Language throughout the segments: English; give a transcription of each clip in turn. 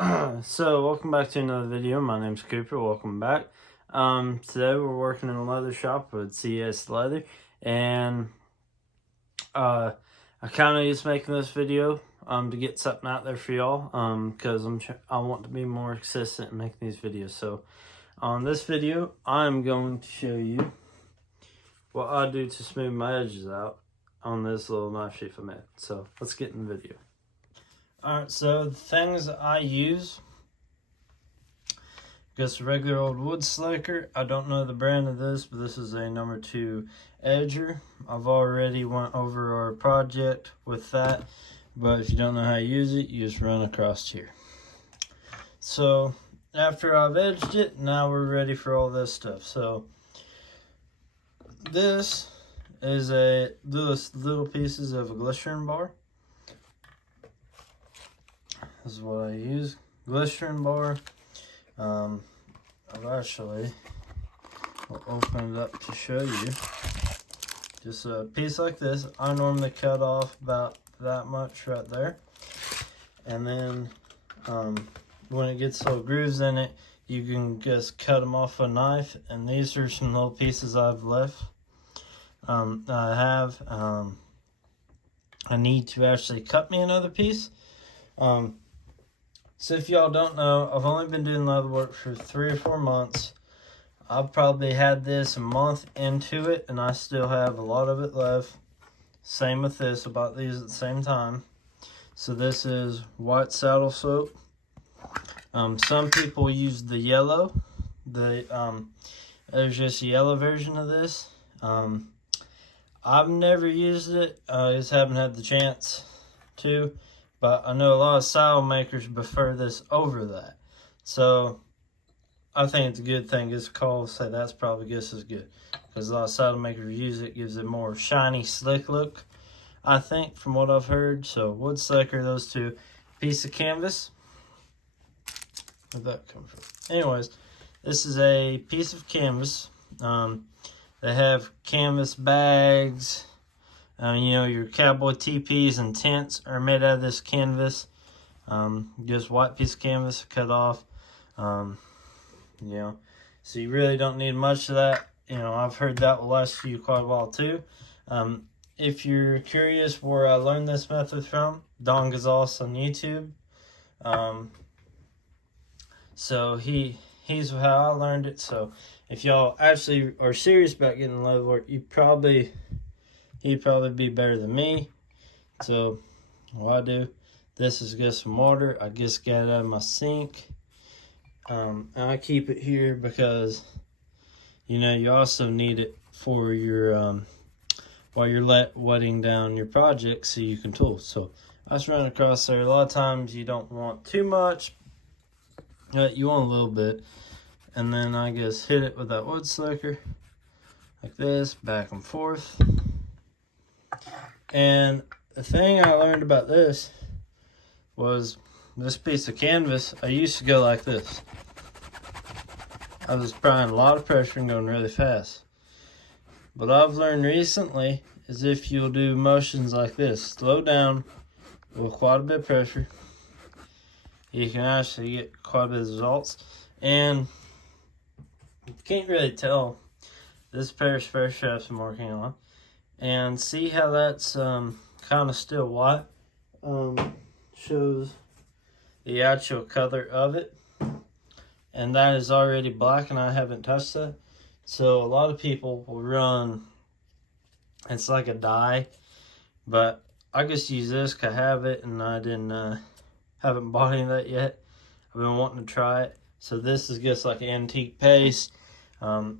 So welcome back to another video. My name's Cooper. Welcome back. Today we're working in a leather shop with CS Leather, and I kind of just making this video to get something out there for y'all because I want to be more consistent in making these videos. So on this video, I'm going to show you what I do to smooth my edges out on this little knife sheath I made. So let's get in the video. Alright, so the things I use, just a regular old wood slicker. I don't know the brand of this, but this is a number 2 edger. I've already went over our project with that, but if you don't know how to use it, you just run across here. So after I've edged it, now we're ready for all this stuff. So this is little pieces of a glycerin bar. This is what I use, glycerin bar. I've actually, I'll open it up to show you. Just a piece like this. I normally cut off about that much right there. And then when it gets little grooves in it, you can just cut them off a knife. And these are some little pieces I've left. I need to actually cut me another piece. So if y'all don't know, I've only been doing leather work for 3 or 4 months. I've probably had this a month into it, and I still have a lot of it left. Same with this, I bought these at the same time. So this is white saddle soap. Some people use the yellow. There's just a yellow version of this. I've never used it. I just haven't had the chance to. But I know a lot of saddle makers prefer this over that. So I think it's a good thing. It's called, say that's probably just as good. Because a lot of saddle makers use it, gives it more shiny, slick look, I think, from what I've heard. So wood slicker, those two. Piece of canvas. Where'd that come from? Anyways, this is a piece of canvas. They have canvas bags. You know, your cowboy teepees and tents are made out of this canvas. Just white piece of canvas cut off. You know, so you really don't need much of that. You know, I've heard that will last you quite a while too. If you're curious where I learned this method from, Don Gonzalez on YouTube. So he's how I learned it. So if y'all actually are serious about getting leather work, he'd probably be better than me. So what I do, this is just some water. I just got it out of my sink. And I keep it here because, you know, you also need it for your, while you're wetting down your project so you can tool. So I just run across there. A lot of times you don't want too much. You want a little bit. And then I just hit it with that wood slicker. Like this, back and forth. And the thing I learned about this was this piece of canvas. I used to go like this. I was applying a lot of pressure and going really fast. But I've learned recently is if you'll do motions like this, slow down with quite a bit of pressure, you can actually get quite a bit of results. And you can't really tell this pair of spare shafts I'm working on. And see how that's kind of still white. Shows the actual color of it. And that is already black and I haven't touched that. So a lot of people will run, it's like a dye. But I just use this because I have it and I haven't bought any of that yet. I've been wanting to try it. So this is just like antique paste.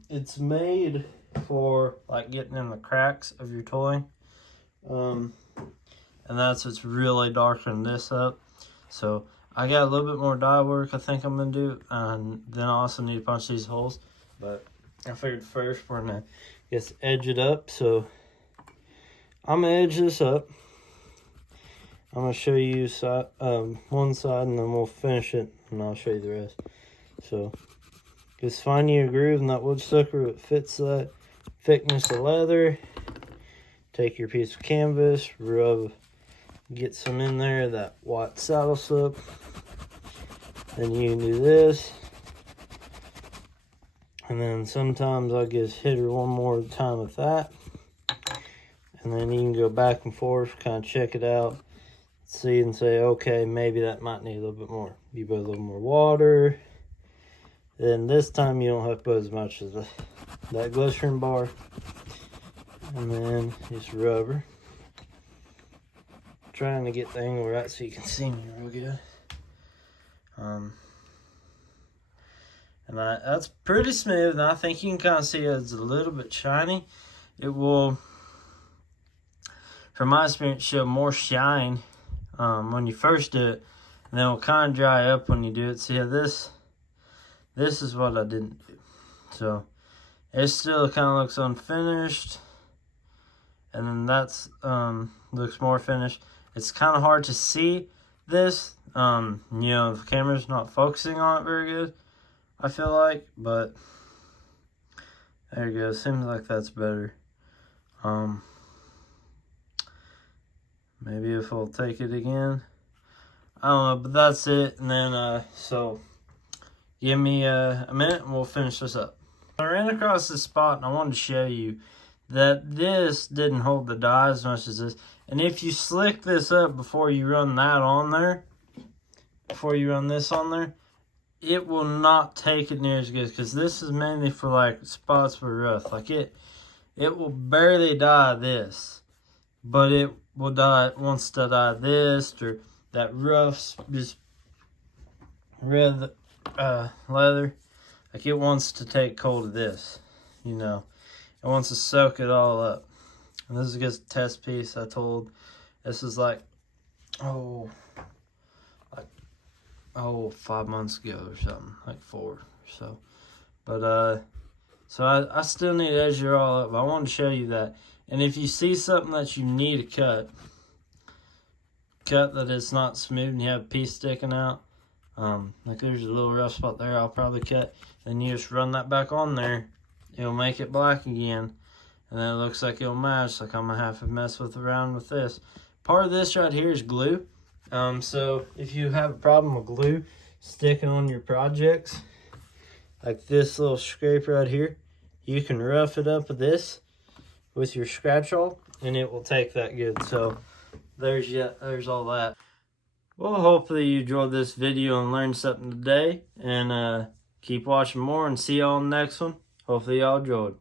It's made for like getting in the cracks of your tooling, and that's what's really darkening this up. So I got a little bit more dye work I think I'm gonna do, and then I also need to punch these holes, but I figured first we're gonna just edge it up. So I'm gonna edge this up. I'm gonna show you one side and then we'll finish it and I'll show you the rest. So just find you a groove in that wood slicker that fits that thickness of leather. Take your piece of canvas, rub, get some in there, that white saddle soap. Then you can do this. And then sometimes I just hit her one more time with that. And then you can go back and forth, kind of check it out, see and say, okay, maybe that might need a little bit more. You put a little more water. Then this time you don't have to put as much as that glycerin bar. And then just rubber. Trying to get the angle right so you can see me real good. And that's pretty smooth, and I think you can kind of see it's a little bit shiny. It will, from my experience, show more shine when you first do it, and then it will kind of dry up when you do it. See how this is what I didn't do. So it still kind of looks unfinished, and then that's looks more finished. It's kind of hard to see this, you know, the camera's not focusing on it very good, I feel like, but there you go. Seems like that's better. Maybe if I'll take it again, I don't know, but that's it. And then so give me a minute and we'll finish this up. I ran across this spot and I wanted to show you that this didn't hold the dye as much as this. And if you slick this up before you run that on there, before you run this on there, it will not take it near as good, because this is mainly for like spots with rough. Like it will barely dye this, but it will dye, wants to dye this or that rough, just red leather. Like it wants to take hold of this, you know. It wants to soak it all up. And this is just a test piece I told. This is like 5 months ago or something, like 4 or so. But so I still need to edge it all up, but I wanted to show you that. And if you see something that you need to cut that it's not smooth and you have a piece sticking out, like there's a little rough spot there, I'll probably cut. Then you just run that back on there. It'll make it black again, and then it looks like it'll match. Like I'm gonna have to mess around with this. Part of this right here is glue. So if you have a problem with glue sticking on your projects, like this little scrape right here, you can rough it up with this, with your scratch awl, and it will take that good. So there's all that. Well, hopefully you enjoyed this video and learned something today, and keep watching more and see y'all in the next one. Hopefully y'all enjoyed.